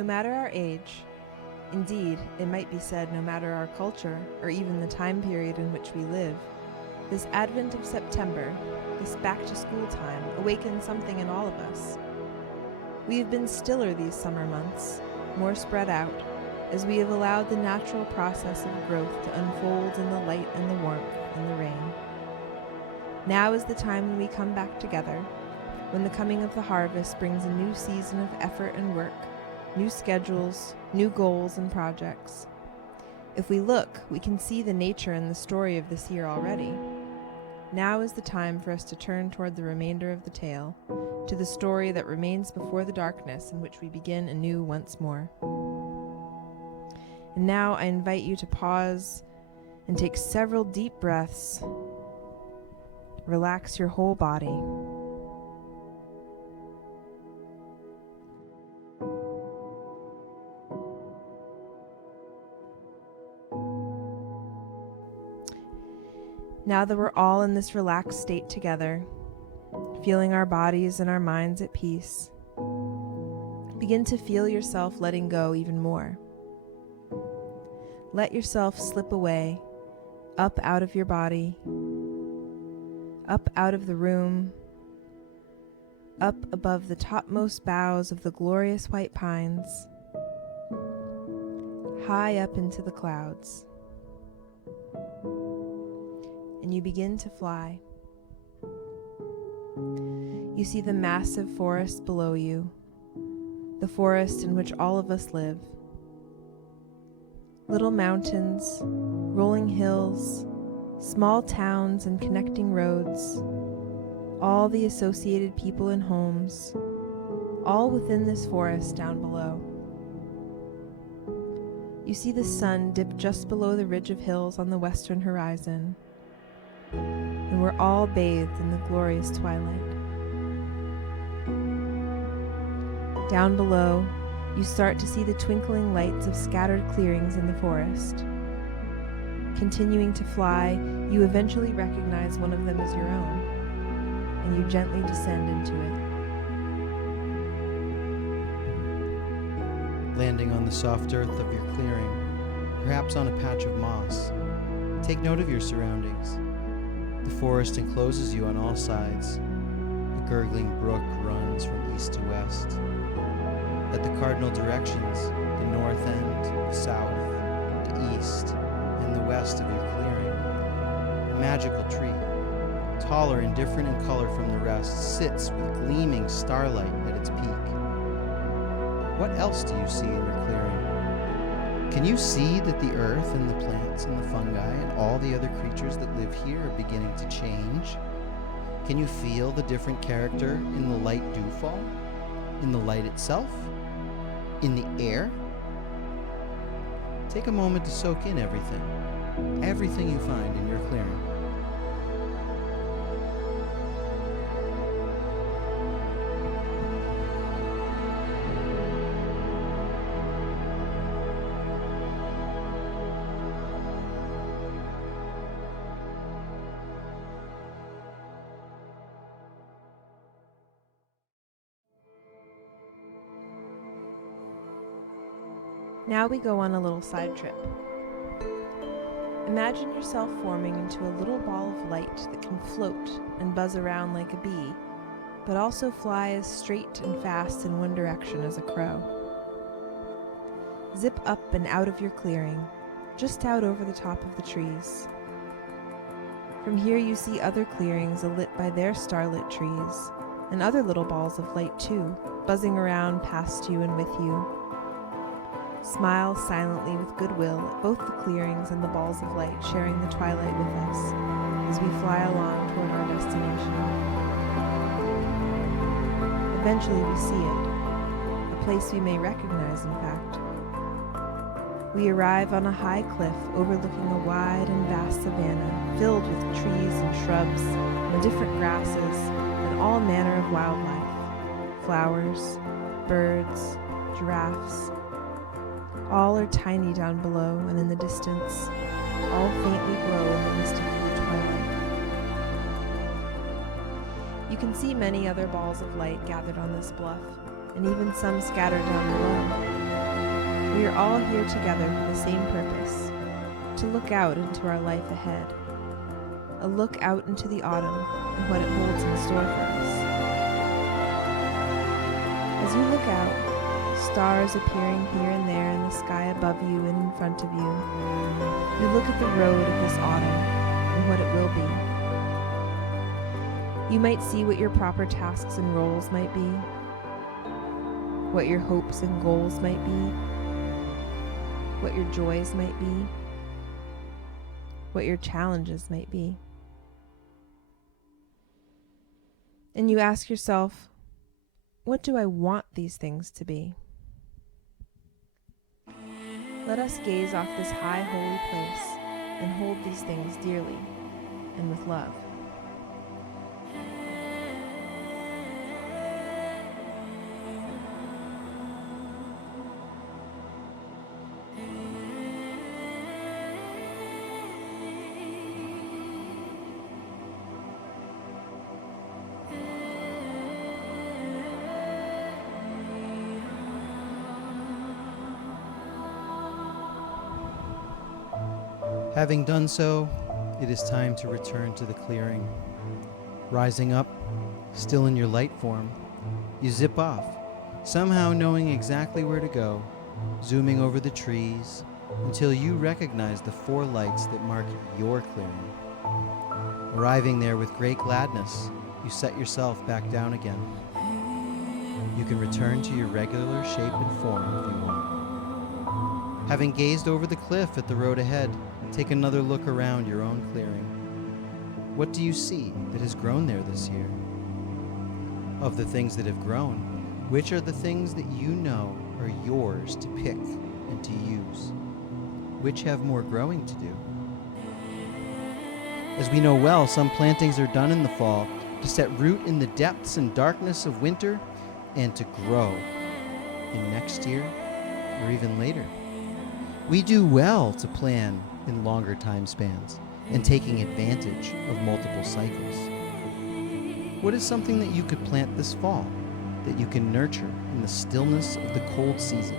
No matter our age, indeed, it might be said no matter our culture or even the time period in which we live, this advent of September, this back-to-school time, awakens something in all of us. We have been stiller these summer months, more spread out, as we have allowed the natural process of growth to unfold in the light and the warmth and the rain. Now is the time when we come back together, when the coming of the harvest brings a new season of effort and work, new schedules, new goals and projects. If we look, we can see the nature and the story of this year already. Now is the time for us to turn toward the remainder of the tale, to the story that remains before the darkness in which we begin anew once more. And now I invite you to pause and take several deep breaths. Relax your whole body. Now that we're all in this relaxed state together, feeling our bodies and our minds at peace, begin to feel yourself letting go even more. Let yourself slip away, up out of your body, up out of the room, up above the topmost boughs of the glorious white pines, high up into the clouds. And you begin to fly. You see the massive forest below you, the forest in which all of us live. Little mountains, rolling hills, small towns and connecting roads, all the associated people and homes, all within this forest down below. You see the sun dip just below the ridge of hills on the western horizon, and we're all bathed in the glorious twilight. Down below, you start to see the twinkling lights of scattered clearings in the forest. Continuing to fly, you eventually recognize one of them as your own, and you gently descend into it. Landing on the soft earth of your clearing, perhaps on a patch of moss, take note of your surroundings. The forest encloses you on all sides. A gurgling brook runs from east to west. At the cardinal directions, the north end, the south, the east, and the west of your clearing, a magical tree, taller and different in color from the rest, sits with gleaming starlight at its peak. What else do you see in your clearing? Can you see that the earth and the plants and the fungi and all the other creatures that live here are beginning to change? Can you feel the different character in the light dewfall? In the light itself? In the air? Take a moment to soak in everything you find in your clearing. Now we go on a little side trip. Imagine yourself forming into a little ball of light that can float and buzz around like a bee, but also fly as straight and fast in one direction as a crow. Zip up and out of your clearing, just out over the top of the trees. From here you see other clearings alit by their starlit trees, and other little balls of light too, buzzing around past you and with you. Smile silently with goodwill at both the clearings and the balls of light sharing the twilight with us as we fly along toward our destination. Eventually we see it, a place we may recognize in fact. We arrive on a high cliff overlooking a wide and vast savanna filled with trees and shrubs and different grasses and all manner of wildlife, flowers, birds, giraffes. All are tiny down below and in the distance, all faintly glow in the mystic blue twilight. You can see many other balls of light gathered on this bluff, and even some scattered down below. We are all here together for the same purpose, to look out into our life ahead, a look out into the autumn and what it holds in store for us. As you look out, stars appearing here and there in the sky above you and in front of you, you look at the road of this autumn and what it will be. You might see what your proper tasks and roles might be, what your hopes and goals might be, what your joys might be, what your challenges might be. And you ask yourself, what do I want these things to be? Let us gaze off this high holy place and hold these things dearly and with love. Having done so, it is time to return to the clearing. Rising up, still in your light form, you zip off, somehow knowing exactly where to go, zooming over the trees until you recognize the 4 lights that mark your clearing. Arriving there with great gladness, you set yourself back down again. You can return to your regular shape and form if you want. Having gazed over the cliff at the road ahead, take another look around your own clearing. What do you see that has grown there this year? Of the things that have grown, which are the things that you know are yours to pick and to use? Which have more growing to do? As we know well, some plantings are done in the fall to set root in the depths and darkness of winter and to grow in next year or even later. We do well to plan in longer time spans and taking advantage of multiple cycles. What is something that you could plant this fall that you can nurture in the stillness of the cold season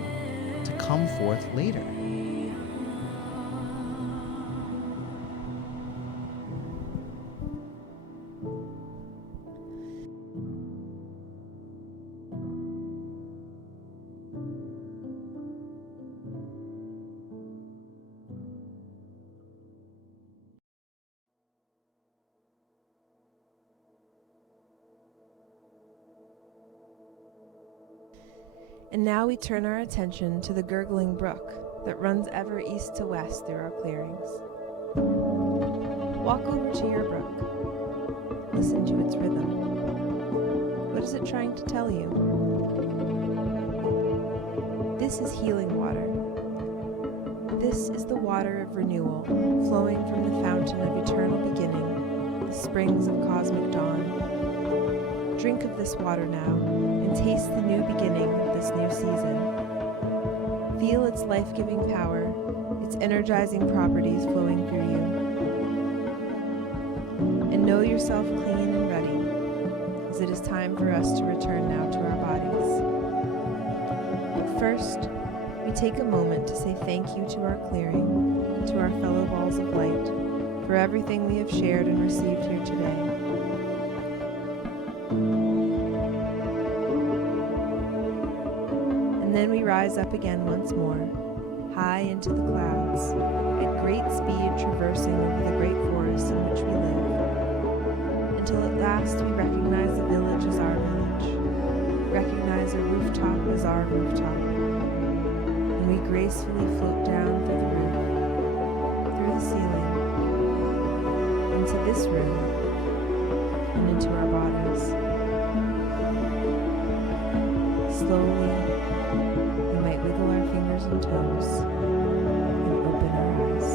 to come forth later? And now we turn our attention to the gurgling brook that runs ever east to west through our clearings. Walk over to your brook. Listen to its rhythm. What is it trying to tell you? This is healing water. This is the water of renewal, flowing from the fountain of eternal beginning, the springs of cosmic dawn. Drink of this water now, and taste the new beginning of this new season. Feel its life-giving power, its energizing properties flowing through you. And know yourself clean and ready, as it is time for us to return now to our bodies. But first, we take a moment to say thank you to our clearing and to our fellow balls of light for everything we have shared and received here today. And then we rise up again once more, high into the clouds, at great speed traversing over the great forests in which we live, until at last we recognize the village as our village, recognize a rooftop as our rooftop, and we gracefully float down through the roof, through the ceiling, into this room, and into our bodies. Slowly, we might wiggle our fingers and toes and open our eyes.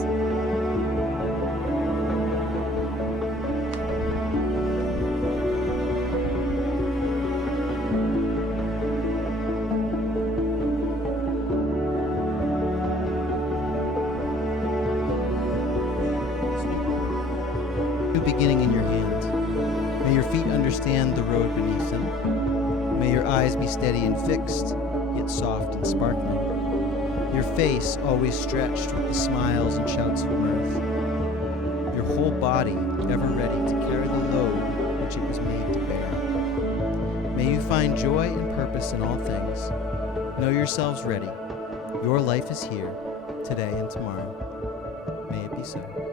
New beginning in your hand. May your feet understand the road beneath them. May your eyes be steady and fixed, yet soft and sparkling. Your face always stretched with the smiles and shouts of mirth. Your whole body ever ready to carry the load which it was made to bear. May you find joy and purpose in all things. Know yourselves ready. Your life is here, today and tomorrow. May it be so.